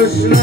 कृष्ण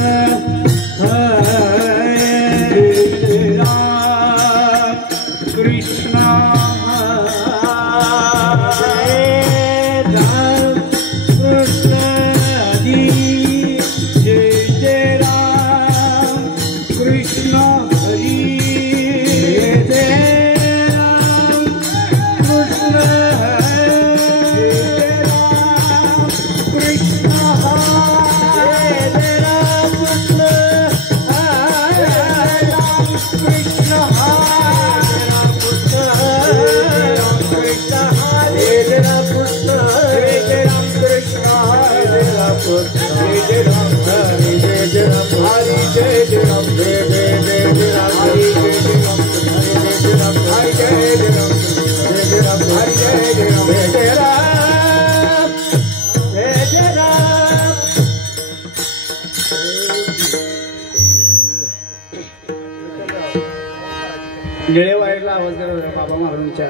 निळे वाईडला आवाज बाबा महाराजांच्या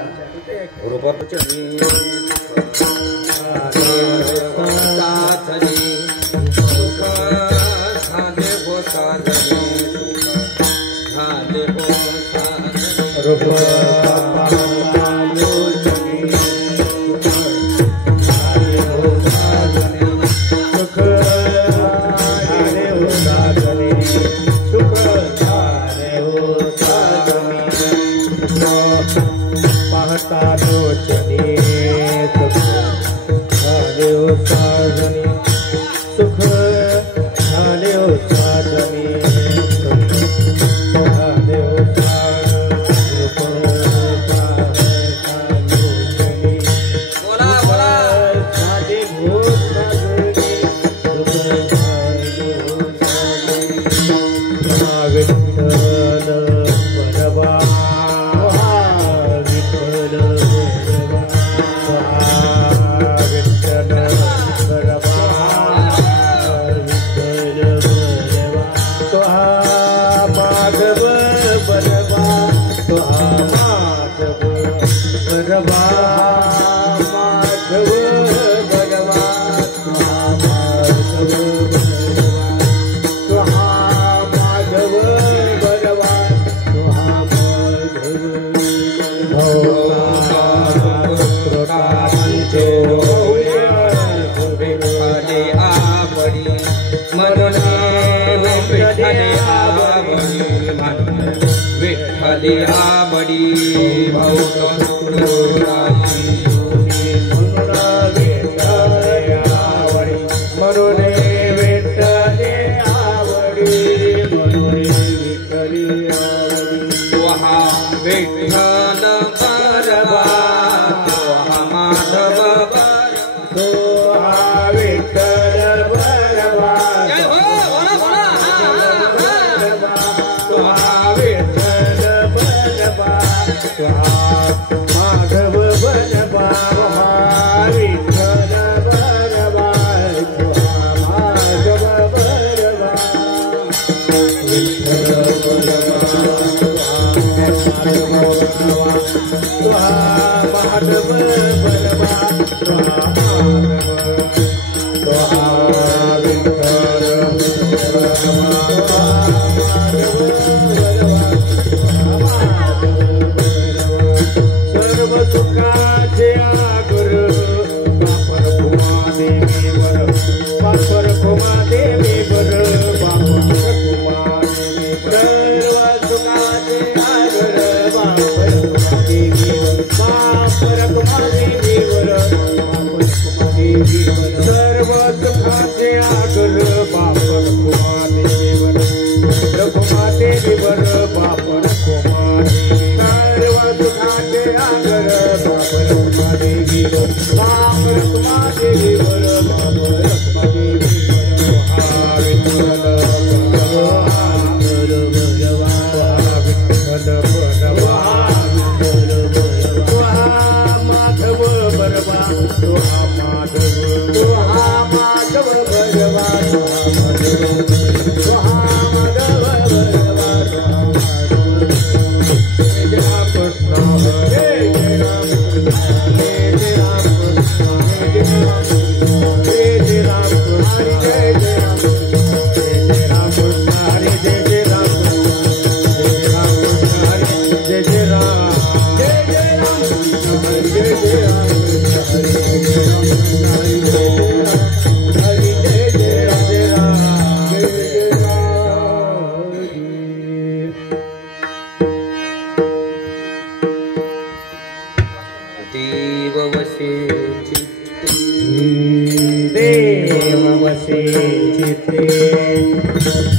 चित्ते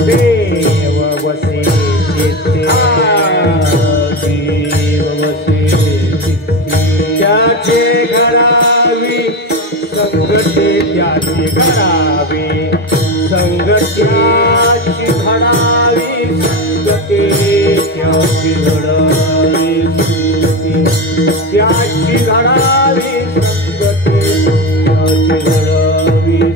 देव वसे चित्ते देव वसे चित्ते त्याचे घडावी संगती त्याची घडावी संगत्याची घडावी संगती त्याची घडावी संगती त्याची घडावी संगती त्याची घडावी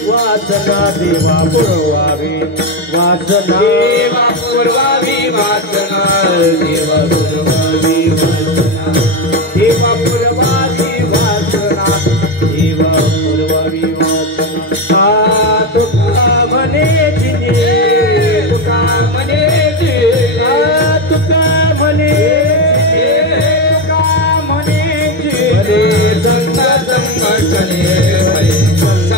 देवा पुरवावी वासना देवा पुरवावी वासना देवा पुरवावी वासना देवा पुरवावी वासना देवा पुरवावी वासना तुका म्हणे जिने तुका म्हणे जिने तुका म्हणे तुका म्हणे जिने संत संकटने संत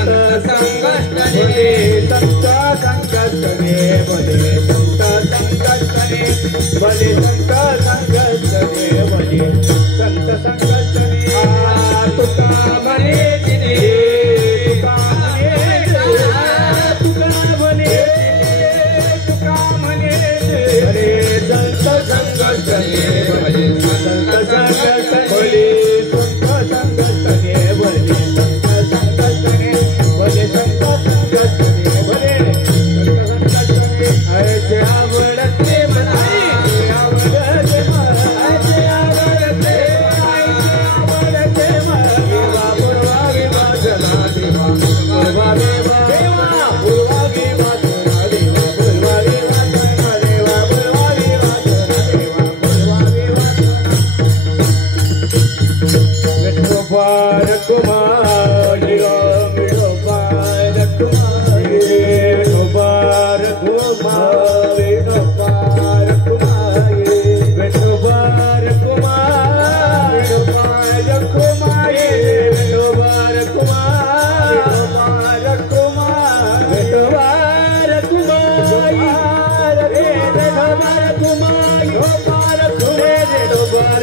संकटने संत संकटने बले संत संकटने बले संत संकटने बले संत संकटने तुका म्हणे जिने तुका म्हणे तुका म्हणे बले संत संकटने बले संत संकटने बले संत संकटने बले संत संकटने बले संत संकटने बले संत संकटने ऐसे आवडते मला आवडते मला ऐसे आवडते आवडते मला देवा पुरवावी वासना देवा पुरवावी देवा पुरवावी वासना देवा पुरवावी वासना देवा पुरवावी वासना देवा पुरवावी वासना विठोबार कुमार विठोबार कुमार विठोबार कुमार विठोबार कुमार विठोबार कुमार विठोबार कुमार विठोबार कुमार विठोबार कुमार विठोबार कुमार रे विठोबार कुमार विठोबार कुमार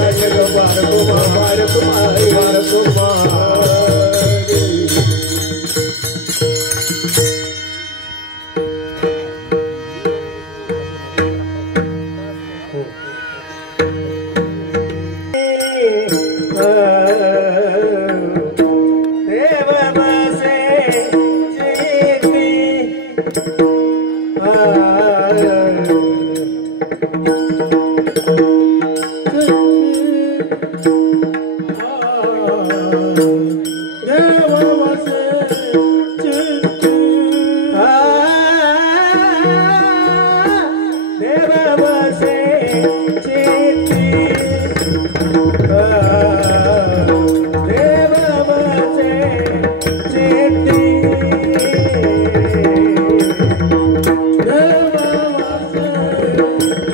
विठोबार कुमार कुमार विठोबार कुमार देव बसे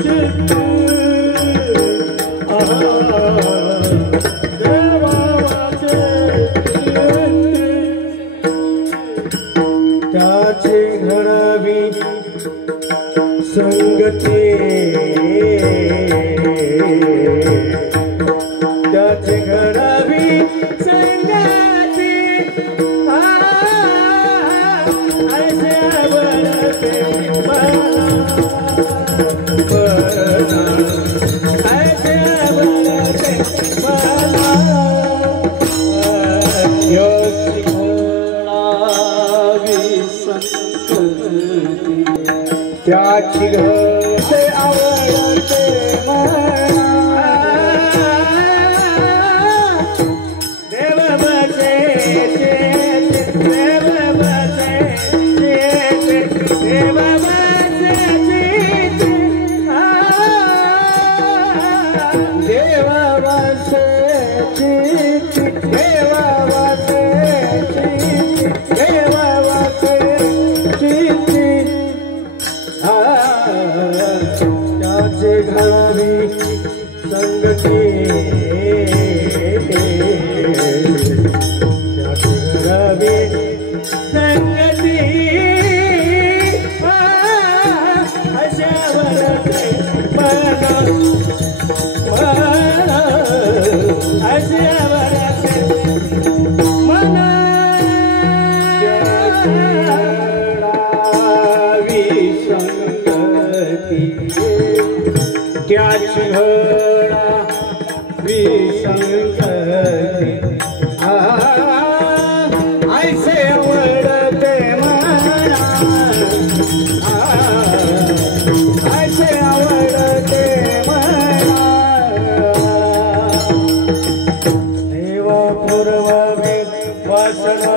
चित्ती संगती त्याची घडावी संगती ऐसे आवडते मला ऐसे आवडते मला याची घडावी संगती त्याची घडते आवडते मला देव बसे देव बसे देव बसे देव बसे देव बसे देव बसे त्याचे घडावी संगती त्याचे घडावी संगती अशा वरते मला अशा वरते मला त्याची घडावी संगती ऐसे आवडते मला ऐसे आवडते मला देवा पूर्वावे वासना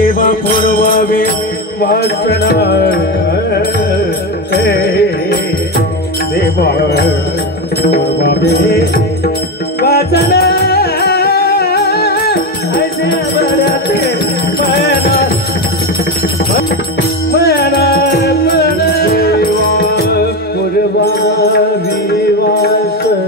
देवा पूर्वावे वासना देवा पूर्वावे वासना ऐसे आवडते मला मला मला पूर्वावी वासना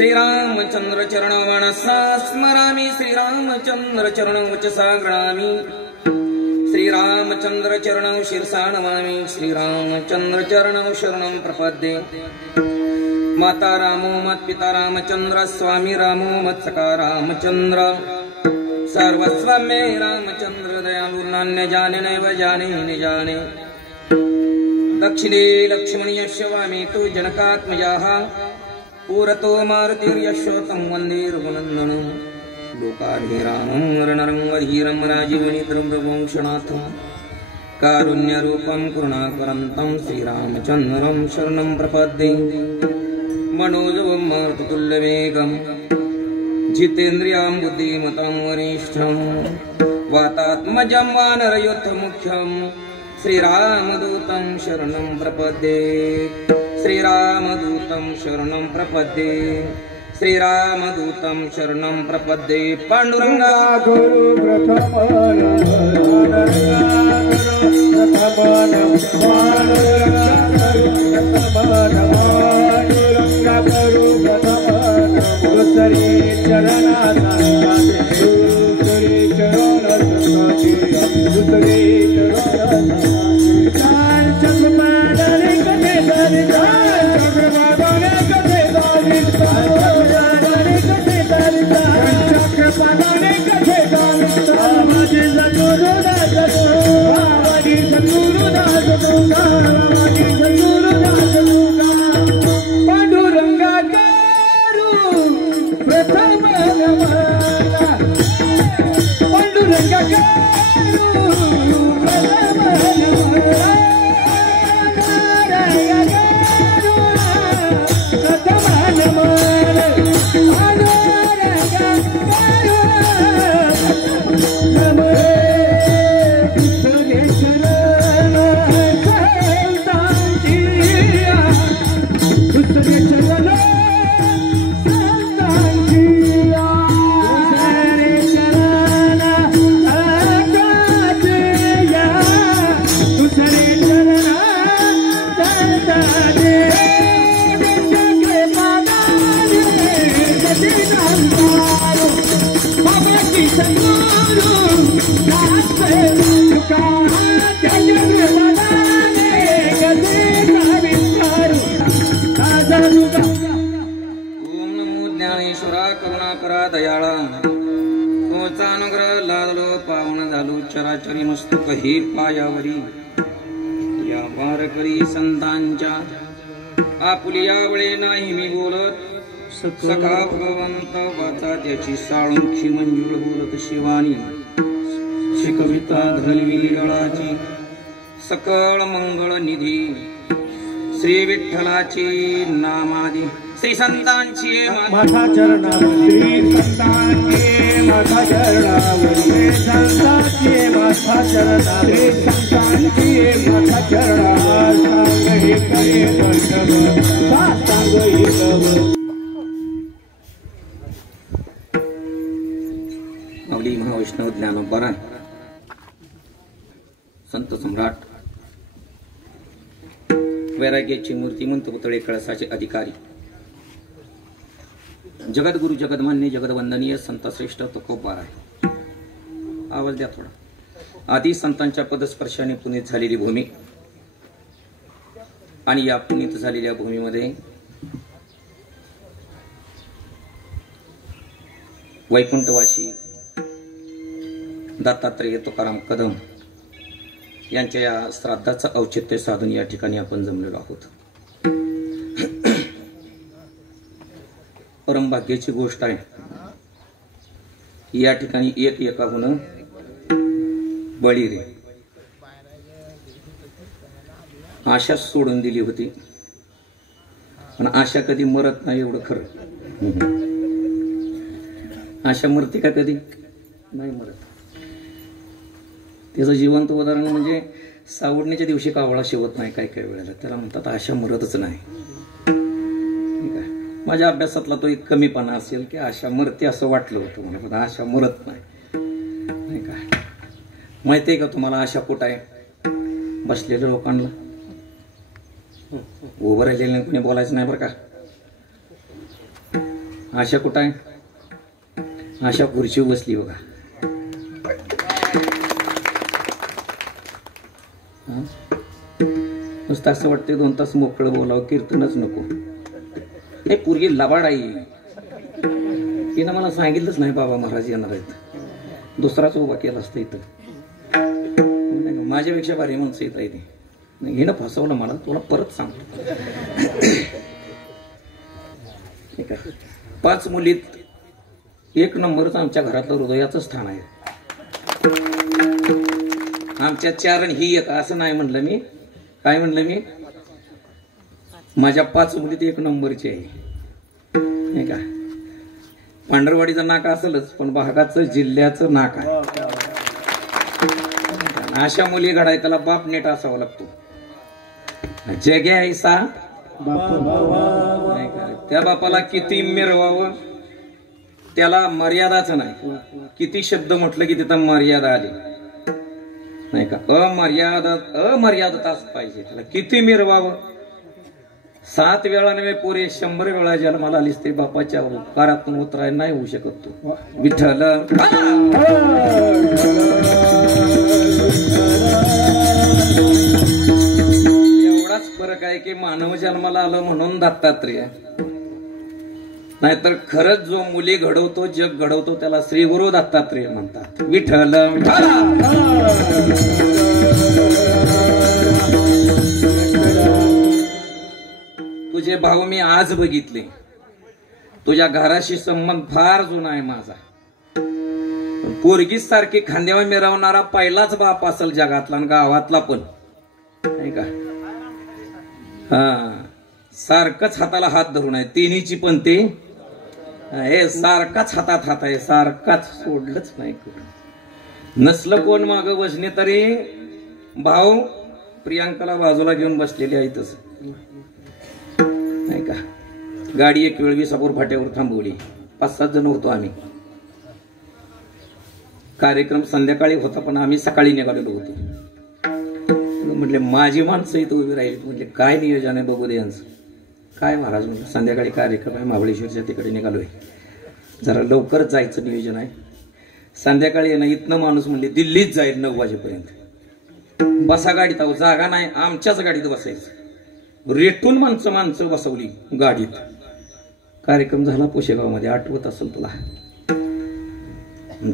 श्रीरामचंद्र चरण मनसा स्मरामि श्रीरामचंद्र चरण वचसा गृणामि श्रीरामचंद्र चरण शिरसा नमामि श्रीरामचंद्र चरण शरणं प्रपद्ये माता रामो मत्पिता रामचंद्र स्वामी रामो मत्सखा रामचंद्र सर्वस्व मे रामचंद्र दयालु नान्य जाने नैव जाने न जाने दक्षिणे लक्ष्मणीयस्य वामे तु जनकात्मजाः पूरतो मारुतिर्यशोतं वन्दे रघुनन्दनं लोकाभिरामं रणरङ्गधीरं राजीवनेत्रं रघुवंशनाथं कारुण्यरूपं करुणाकरन्तं श्रीरामचन्द्रं शरणं प्रपद्ये मनोजवं मारुततुल्यवेगं जितेन्द्रियां बुद्धिमतां वरिष्ठं वातात्मजं वानरयोद्धमुख्यं श्रीरामदूतं शरणं प्रपद्ये श्रीरामदूतं शरणं प्रपद्ये श्रीरामदूतं शरणं प्रपद्ये पांडुरंगा गुरु प्रथम चराचरी मस्तक हे पायावरी या वारकरी संतांच्या आपुलिया वळे नाही मी बोलत सखा भगवंत त्याची साळुंखी मंजुळ बोलत शिवानी श्री कविता धनवी गळाची सकळ मंगळ निधी श्री विठ्ठलाची नामादी श्री संतांची माथा चरणावरी श्री संतांची माथा चरणावरी संतांची माथा चरणावरी संतांची माथा चरणावर सांग हे करे मंडप सांग हे कव माऊली महावैष्णव ज्ञानोबा संत सम्राट वैराग्याची मूर्ती मंत पुतळे कळसाचे अधिकारी जगद्गुरु जगदमान्य जगदवंदनीय संत श्रेष्ठ तुकोबार आहे. आवाज द्या थोडा. आधी संतांच्या पदस्पर्शाने पुनीत झालेली भूमी आणि या पुनीत झालेल्या भूमीमध्ये वैकुंठवासी दत्तात्रेय तुकाराम कदम यांच्या या श्राद्धाचं औचित्य साधून या ठिकाणी आपण जमलेलो आहोत. परमभाग्याची गोष्ट आहे. या ठिकाणी एक एकाहून बळी रे आशा सोडून दिली होती, पण आशा कधी मरत नाही एवढं खरं. आशा मरते का कधी? नाही मरत. त्याचं जिवंत उदाहरण म्हणजे सावडण्याच्या दिवशी कावळा शिवत नाही काय काय वेळेला, त्याला म्हणतात आशा मरतच नाही. माझ्या अभ्यासातला तो एक कमीपणा असेल की आशा मरते असं वाटलं होतं मला, पण आशा मरत नाही का. माहिती आहे का तुम्हाला आशा कुठं आहे? बसलेल्या लोकांना, उभं राहिलेलं कोणी बोलायचं नाही बरं का. आशा कुठं आहे? आशा खुर्ची बसली बघा. नुसतं असं वाटतं 2 तास मोकळं बोलावं, कीर्तनच नको. हे पूर्वी लबाड आई तिनं मला सांगितलंच नाही बाबा महाराज येणार आहेत, दुसराच उभा केला असतं इथं. माझ्यापेक्षा भारी माणसं येत आहे ते. हिनं फसवलं मला, तुला परत सांगतो. ठीक आहे. 5 मुलीत 1 नंबरच आमच्या घरातलं हृदयाचं स्थान आहे. आमच्या 4 आणि ही 1 असं नाही म्हणलं मी. काय म्हणलं मी? माझ्या 5 मुलीत 1 नंबरची आहे. नाही का. पांढरवाडीचं नाका असेलच, पण भागाचं जिल्ह्याचं नाक आहे. अशा मुली घडाय त्याला बाप नेट असावा लागतो. जगे ऐसा नाही का. त्या बापाला किती मिरवावं त्याला मर्यादाच नाही. किती शब्द म्हटलं की तिथं मर्यादा आली नाही का. अमर्यादताच पाहिजे. त्याला किती मिरवावं. 7 वेळा नव्हे पुरे 100 वेळा जन्माला आलीस ते बापाच्या उपकारातून उतरायला नाही होऊ शकत. तू विठ्ठल एवढाच फरक आहे की मानव जन्माला आलं म्हणून दत्तात्रेय, नाहीतर खरंच जो मुली घडवतो जग घडवतो त्याला श्री गुरु दत्तात्रेय म्हणतात. विठ्ठल तुझे भाऊ मी आज बघितले. तुझ्या घराशी संबंध फार जुना आहे माझा. पोरगीच सारखी खांद्यावर मिरवणारा पहिलाच बाप असेल जगातला आणि गावातला पण. नाही का. सारखंच हाताला हात धरून आहे तिन्हीची पण ते हे सारखाच हातात हात आहे. सारखाच सोडलंच नाही कोण. नसलं कोण माग बसणे तरी भाऊ प्रियांकाला बाजूला घेऊन बसलेली आहे तसं. नाही का. गाडी एक वेळ विसापूर फाट्यावर थांबवली. 5-7 जण होतो आम्ही. कार्यक्रम संध्याकाळी होता पण आम्ही सकाळी निघालेलो होतो. म्हटले माझी माणसं इथं उभी राहिली. म्हटले काय नियोजन आहे बघू दे यांचं. काय महाराज म्हणजे संध्याकाळी कार्यक्रम आहे महाबळेश्वरच्या तिकडे निघालोय, जरा लवकरच जायचं नियोजन आहे. संध्याकाळी ना इथनं माणूस म्हणले दिल्लीत जाईल 9 वाजेपर्यंत. बसा गाडीत. अहो जागा नाही, आमच्याच गाडीत बसायचं. रेटून माणसं बसवली गाडीत. कार्यक्रम झाला पुशेगावमध्ये. आठवत असेल तुला.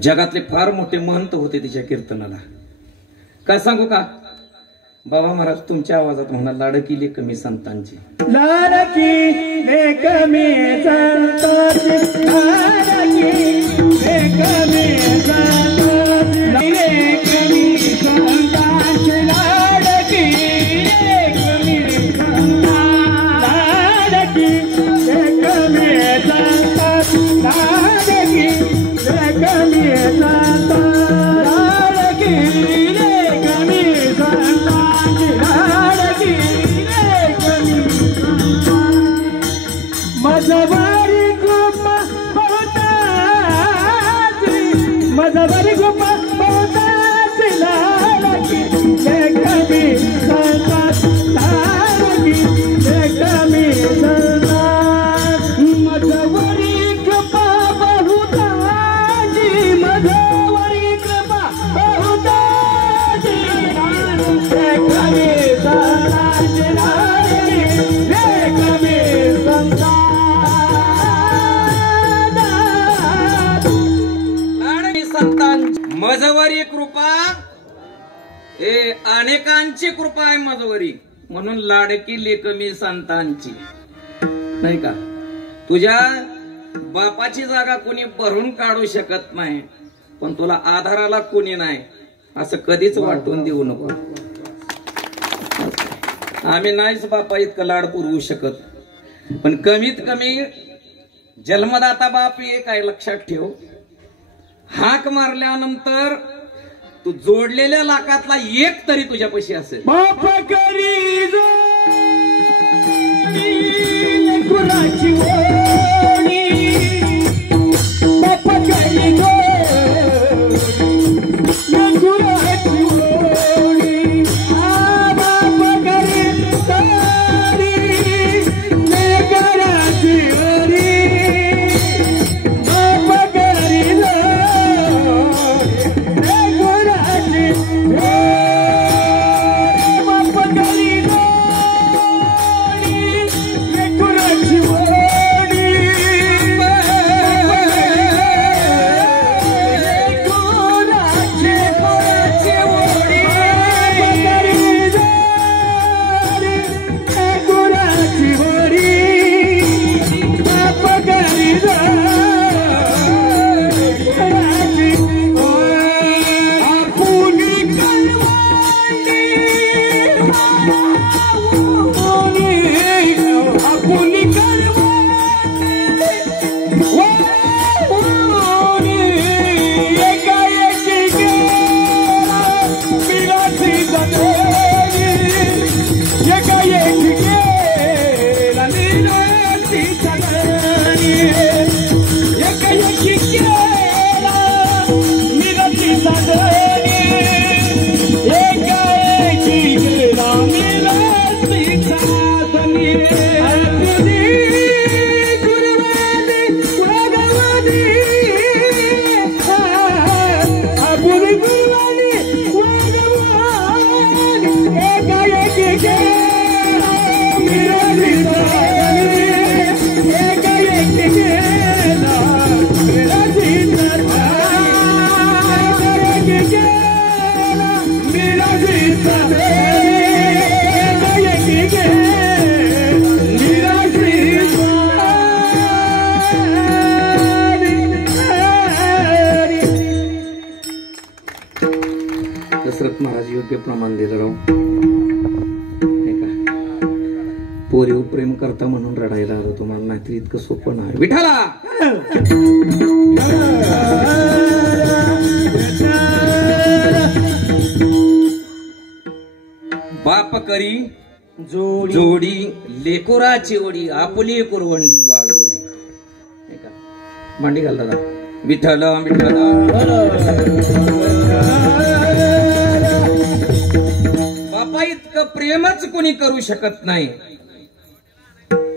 जगातले फार मोठे महंत होते तिच्या कीर्तनाला. काय सांगू का बाबा महाराज तुमच्या आवाजात म्हणा लाडकी लेक मी संतांची. लाडकी लेक मी संतांची. लाडकी मजवरी कृपा हे अनेकांची कृपा आहे मजवरी, म्हणून लाडकी लेक मी संतांची. नाही का? तुझ्या बापाची जागा कोणी भरून काढू शकत नाही, पण तुला आधाराला कोणी नाही असं कधीच वाटून देऊ नको. आम्ही नाहीच बापा इतकं लाड पुरवू शकत, पण कमीत कमी जन्मदाता बाप हे काय लक्षात ठेव, हाक मारल्यानंतर तू जोडलेल्या लाखातला एक तरी तुझ्यापाशी असेल. बाप करी गुराची ओढी, बाप करी गुराची ओढी, बाप करी गुराची ओढी, बाप करी गुराची दशरथ महाराज योग्य प्रमाण दिलं राव. पोरीव प्रेम करता म्हणून रडायला आलो तुम्हाला, नाहीतर इतकं सोपं नाही. विठाला बाप करी जोडी लेकुराची ओढी, आपली कुरवंडी वाळवणे. मांडी घाल दादा. विठ्ठल विठ्ठल बापा इतकं प्रेमच कोणी करू शकत नाही.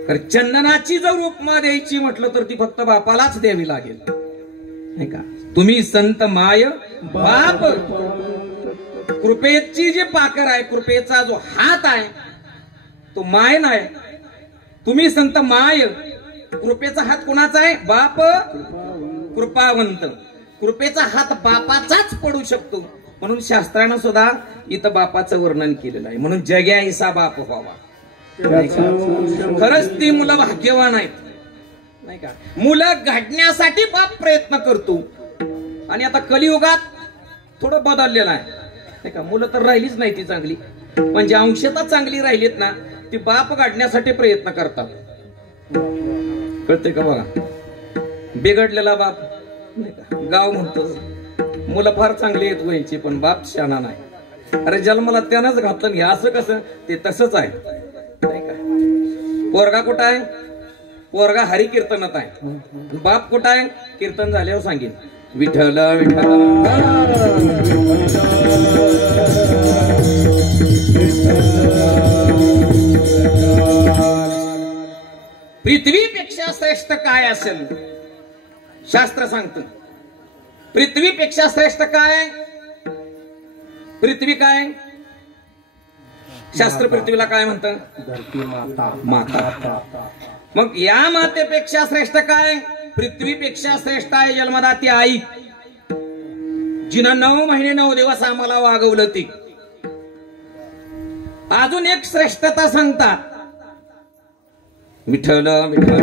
तर चंदनाची जर उपमा द्यायची म्हटलं तर ती फक्त बापालाच द्यावी लागेल, नाही का? तुम्ही संत माय बाप, कृपेची जी पाकर आहे, कृपेचा जो हात आहे तो माय नाही. तुम्ही संत माय, कृपेचा हात कोणाचा आहे? बाप कृपावंत. कृपेचा हात बापाचाच पडू शकतो, म्हणून शास्त्रानं सुद्धा इथं बापाचं वर्णन केलेलं आहे. म्हणून जग्या ऐसा बाप व्हावा. खरंच ती मुलं भाग्यवान आहेत, नाही का? मुलं घडण्यासाठी बाप प्रयत्न करतो. आणि आता कलियुगात थोडं बदललेलं आहे, नाही का? मुलं तर राहिलीच नाही ती चांगली, म्हणजे अंशतः चांगली राहिलीत ना, ती बाप काढण्यासाठी प्रयत्न करतात. कळते का बघा? बिघडलेला बाप, नाही का? गाव म्हणतो मुलं फार चांगली आहेत व्हायची, पण बाप शाना नाही. अरे जन्माला त्यानंच घातलं, हे असं कसं? ते तसंच आहे, नाही का? पोरगा कुठं आहे? पोरगा हरी कीर्तनात आहे. बाप कुठं आहे? कीर्तन झाल्यावर सांगेन. विठ्ठल विठ्ठल पृथ्वीपेक्षा श्रेष्ठ काय असेल? शास्त्र सांगतं पृथ्वीपेक्षा श्रेष्ठ काय? पृथ्वी काय? शास्त्र पृथ्वीला काय म्हणतं? धरती माता. माता. मग या मातेपेक्षा श्रेष्ठ काय? पृथ्वीपेक्षा श्रेष्ठ आहे जन्मदाती आई. जिनं 9 महिने 9 दिवस आम्हाला वागवलं ती अजून एक श्रेष्ठता सांगतात. विठ्ठल विठ्ठल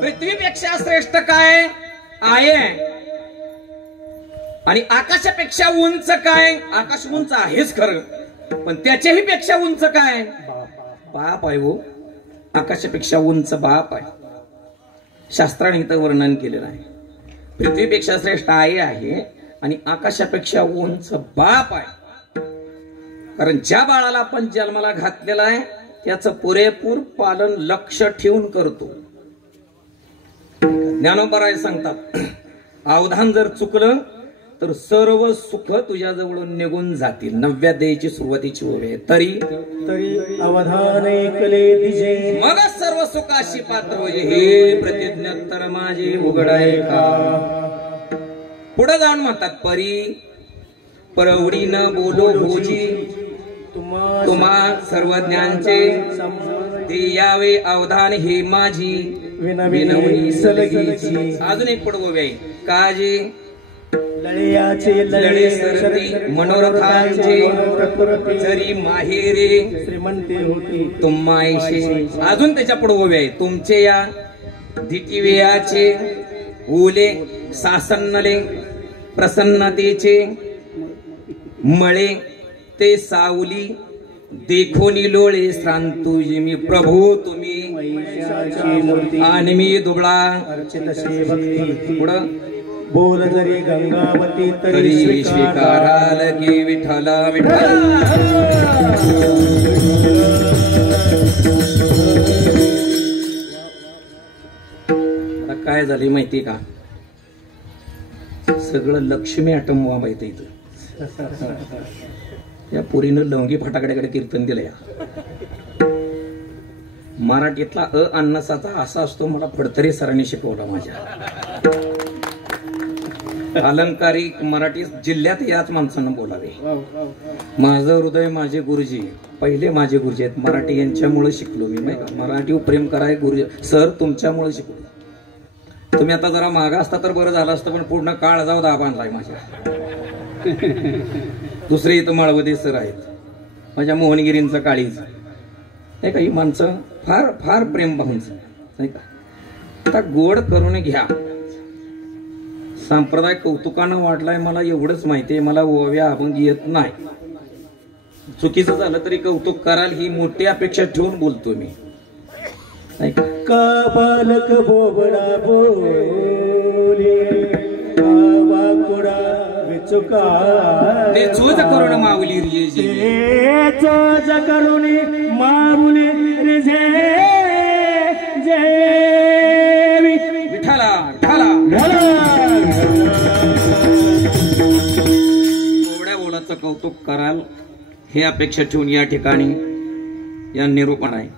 पृथ्वीपेक्षा श्रेष्ठ काय आहे आणि आकाशापेक्षा उंच काय. आकाश उंच आहेच खरं, पण त्याच्याही पेक्षा उंच काय बाप आहे. वो आकाशापेक्षा उंच बाप आहे. शास्त्राने इथं वर्णन केलेलं आहे. पृथ्वीपेक्षा श्रेष्ठ आई आहे आणि आकाशापेक्षा उंच बाप आहे. कारण ज्या बाळाला आपण जन्माला घातलेला आहे त्याचं पुरेपूर पालन लक्ष ठेवून करतो. ज्ञानोबराय सांगतात अवधान जर चुकलं तर सर्व सुख तुझ्या जवळून निघून जातील. 9व्या अध्यायाची सुरुवातीची ओळ आहे. तरी अवधान ऐकले दिजे मग सर्व सुखाशी पात्र होजे. हे प्रतिज्ञात्तर माझे उघडाय का. पुढे जाऊन म्हणतात परी परवडी न बोलो भोजी तुम्हा सर्वज्ञांचे ते यावे अवधान हे माझी विनवणी सलगीची. अजून एक पुढे गोवे काजी लढे सरती मनोरथांचे जरी माहेरे श्रीमंती होती तुम्हायशे. अजून त्याच्या पुढे गोवे आहे तुमचे या धिटिवेयाचे ओले सासन्नले प्रसन्नतेचे मळे ते सावली देखोनी लोळे श्रांतुजी मी प्रभू तुम्ही आणि मी दुबळा पुढं बोल जरी गंगावती तरी स्वीकाराल की विठ्ठला विठ्ठल. आता काय झाली माहिती का सगळं लक्ष्मी आटम बॉम्ब आहे इथं. या पोरीनं लवंगी फटाकड्याकडे कीर्तन दिलंय. मराठीतला अन्नसाचा असा असतो मला फडतरे सरांनी शिकवला. माझ्या अलंकारिक मराठी जिल्ह्यात याच माणसांना बोलावे. माझं हृदय माझे गुरुजी पहिले माझे गुरुजी आहेत. मराठी यांच्यामुळे शिकलो मी. मराठी प्रेम कराय गुरुजी सर तुमच्यामुळे शिकलो. तुम्ही आता जरा मागा असता तर बरं झालं असतं, पण पूर्ण काळ जाऊ दहा बांधलाय माझ्या. दुसरे इथं माळवदे सर आहेत माझ्या मोहनगिरींचं काळीज नाही का. ही माणसं फार फार प्रेम पाहूनच नाही का. आता गोड करून घ्या. संप्रदाय कौतुकानं वाढलाय मला एवढंच माहितीये. मला ओव्या अभंग येत नाही. चुकीचं झालं तरी कौतुक कराल ही मोठी अपेक्षा ठेवून बोलतो मी नाही का. बालक बोबडा बोले वाकुडा विचुका ते चोज करून माऊली रे चोज करून माऊली रे जय विठ्ठला विठ्ठला. एवढ्या बोलाचं कौतुक कराल हे अपेक्षा ठेवून या ठिकाणी या निरूपण आहे.